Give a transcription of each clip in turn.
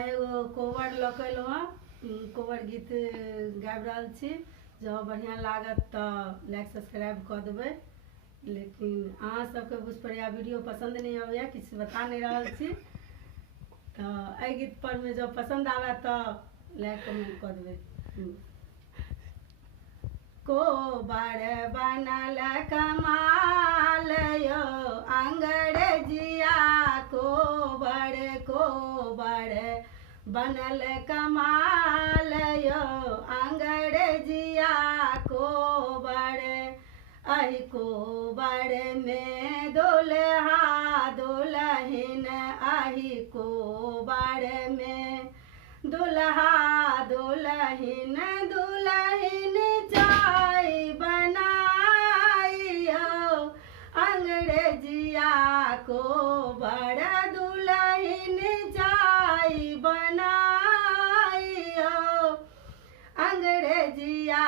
एगो कोवर लऽ के अयलहुँ हँ, कोवर गीत गाबि रहल छी। जँ बढ़िआँ लागत तऽ लाइक सब्सक्राइब कऽ देबै। लेकिन अहाँ सबके भोजपुरिया वीडियो पसंद नहीं आबैया, किछु बता नहीं रहल छी, तऽ एहि गीत पर में जँ पसंद आवे तऽ लाइक कमेंट कऽ देबै। कोबर बनल कमाल यो अंग्रेजिया, कोबर कोबर बनल कमाल यो अंग्रेजिया, कोबर अहि कोबर में दुल्हा दुल्हन, अहि कोबर में दुल्हा दुल्हन, दुल्हन चाय बनाइयो अंग्रेजिया, कोबर दुल्हन चाय बनाइयो अंग्रेजिया,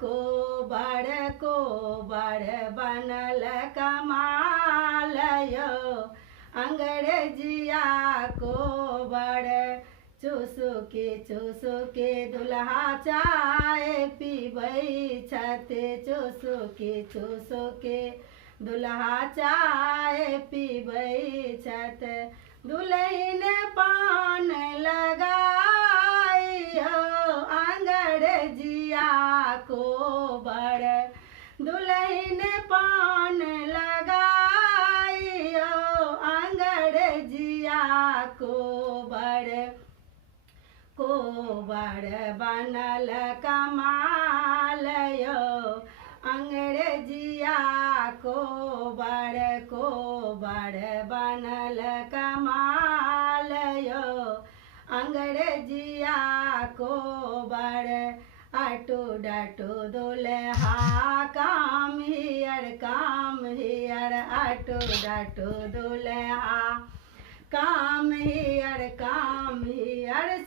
कोबर कोबर बनल कमाल यो अंग्रेजिया, कोबर चुसुके चुसुके दुल्हा चाय पीबै छथि, चुसुके चुसुके दुल्हा चाय पीबै छथि, दुल्हन पान लगाइयो अंग्रेजिया, कोबर दुल्हन पान लगाइयो अंग्रेजिया, कोबर कोबर बनल कमाल यो अंग्रेजिया, कोबर कोबर बनल कमाल यो अंग्रेजिया, कोबर अटू डटू दुल्हा काम हियर अटू डटू दुल्हा काम हियर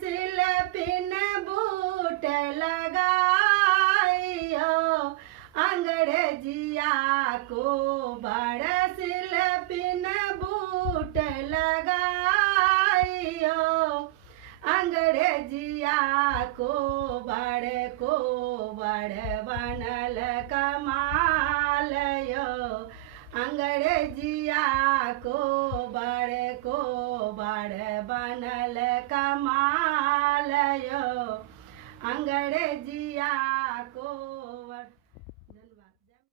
शिल्पिन बूट लगाइयो अंग्रेजिया, कोबर शिल्पिन बूट लगाइयो अंग्रेजिया, कोबर कोबर बनल कमाल यो अंग्रेजिया, कोबर कोबर बनल कमाल यो अंग्रेजिया।